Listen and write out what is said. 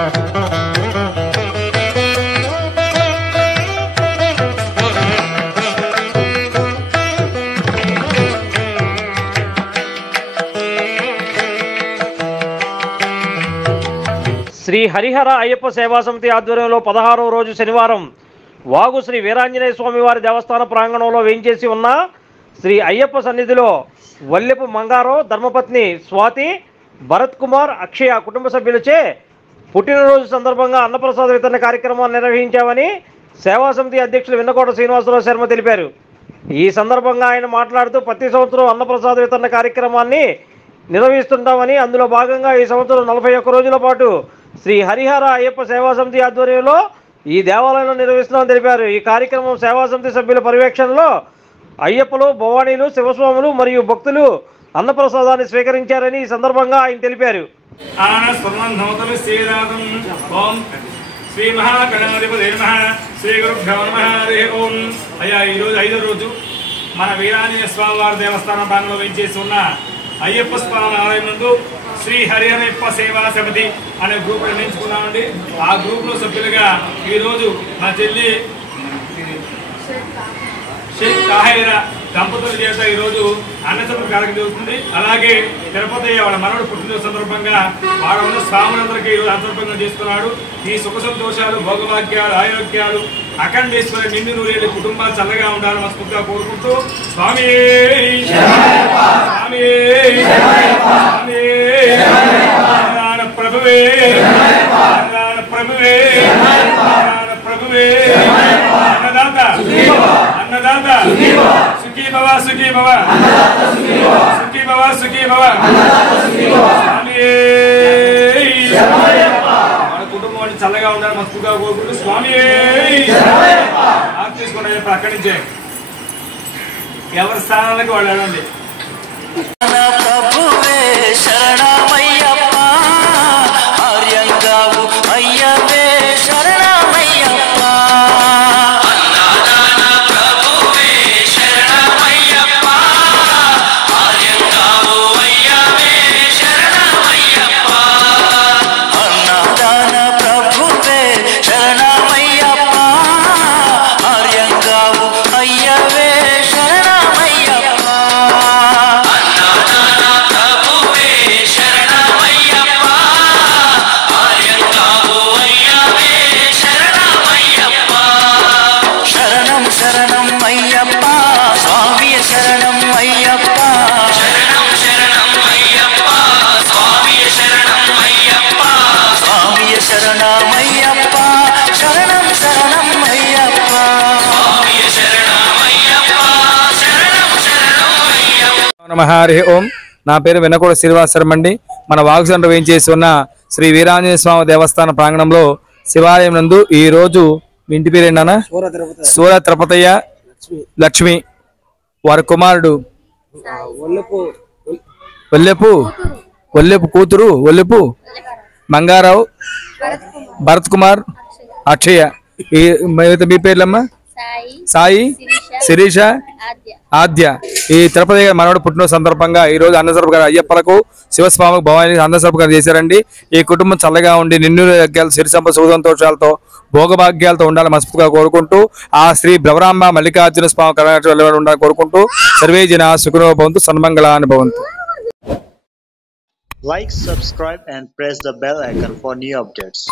శ్రీ హరిహర అయ్యప్ప సేవా సమితి ఆధ్వర్యంలో 16వ రోజు శనివారం వాగు శ్రీ వీరాంజనేయ స్వామి వారి దేవస్థాన ప్రాంగణంలో వేయించేసి ఉన్న శ్రీ అయ్యప్ప సన్నిధిలో వల్లెపు మంగారో, ధర్మపత్ని స్వాతి, భరత్ కుమార్, అక్షయ కుటుంబ సభ్యులచే పుట్టినరోజు సందర్భంగా అన్నప్రసాద వితరణ కార్యక్రమాన్ని నిర్వహించామని సేవా సమితి అధ్యక్షులు విన్నకోట శ్రీనివాసరావు శర్మ తెలిపారు. ఈ సందర్భంగా ఆయన మాట్లాడుతూ ప్రతి సంవత్సరం అన్నప్రసాద వితరణ కార్యక్రమాన్ని నిర్వహిస్తుంటామని, అందులో భాగంగా ఈ సంవత్సరం 41 రోజుల పాటు శ్రీ హరిహర అయ్యప్ప సేవా సమితి ఆధ్వర్యంలో ఈ దేవాలయంలో నిర్వహిస్తున్నామని తెలిపారు. ఈ కార్యక్రమం సేవా సమితి సభ్యుల పర్యవేక్షణలో అయ్యప్పలు, భవానీలు, శివస్వాములు మరియు భక్తులు అన్నప్రసాదాన్ని స్వీకరించారని ఈ సందర్భంగా ఆయన తెలిపారు. శ్రీ మహాగణాధిపతి నమః. శ్రీ గురుభ్యో నమః. హరి ఓం. అయ్యా, ఈరోజు 5వ రోజు మన వీరాంజనేయ స్వామి వారి దేవస్థానం ప్రాంగణంలో వేయించేసి ఉన్న అయ్యప్ప స్వామి ఆలయం నందు శ్రీ హరిహరయ్యప్ప సేవా సమితి అనే గ్రూప్ నిర్ణయించుకున్నామండి. ఆ గ్రూప్లో సభ్యులుగా ఈరోజు మా చెల్లి షేక్ కాహేరా దంపతుల చేత ఈరోజు అన్నసభ కార్యక్రమం జరుగుతుంది. అలాగే తిరుపతి వాళ్ళ మనవడు పుట్టినరోజు సందర్భంగా వాళ్ళ ఉన్న స్వాములందరికీ ఈరోజు అన్నసభంగా చేస్తున్నాడు. ఈ సుఖ సంతోషాలు, భోగభాగ్యాలు, ఆరోగ్యాలు, అఖండేశ్వరి నిండు నూరేళ్ళు కుటుంబాలు చల్లగా ఉండాలని మనస్ఫూర్తిగా కోరుకుంటూ స్వామి స్వామి ప్రభువే ప్రభువే ప్రభువే అన్నదాత అన్నదాత సుఖీ భవ సుఖీ భవ సుఖీ భవ సుఖీ భవ మన కుటుంబం చల్లగా ఉండాలని మనస్ఫూర్తిగా కోరుకుంటూ స్వామి తీసుకోండి. అక్కడి నుంచే ఎవరి స్థానాలకు వాళ్ళు అడగండి. హరి ఓం. నా పేరు విన్నకోట శ్రీనివాసరావు అండి. మన వాగు సెంటర్ వేయించేసి ఉన్న శ్రీ వీరాంజనేయ స్వామి దేవస్థాన ప్రాంగణంలో శివాలయం నందు ఈ రోజు మీ ఇంటి పేరు ఏంటన్నా? సూర తిరుపతయ్య లక్ష్మి వారి కుమారుడు వల్లెపు కూతురు వల్లెపు మంగారావు, భరత్ కుమార్, అక్షయ. మీ పేర్లమ్మా? సాయి, శిరీష, ఆద్య. ఈ తిరుపతి మనవడు పుట్టినరోజు సందర్భంగా ఈ రోజు అన్నసరపు గారు అయ్యప్పలకు, శివస్వామికి, భవాని అన్నసరపు గారు చేశారండి. ఈ కుటుంబం చల్లగా ఉండి నిన్ను సిరి సంపద, సుఖ సంతోషాలతో, భోగభాగ్యాలతో ఉండాలని మనస్ఫూర్తిగా కోరుకుంటూ ఆ శ్రీ బ్రవరాంబ మల్లికార్జున స్వామి కరుణాకర ఉండాలని కోరుకుంటూ సర్వే జన సుఖినో భవంతు, సన్మంగళాని భవంతు. Like, subscribe and press the bell icon for new updates.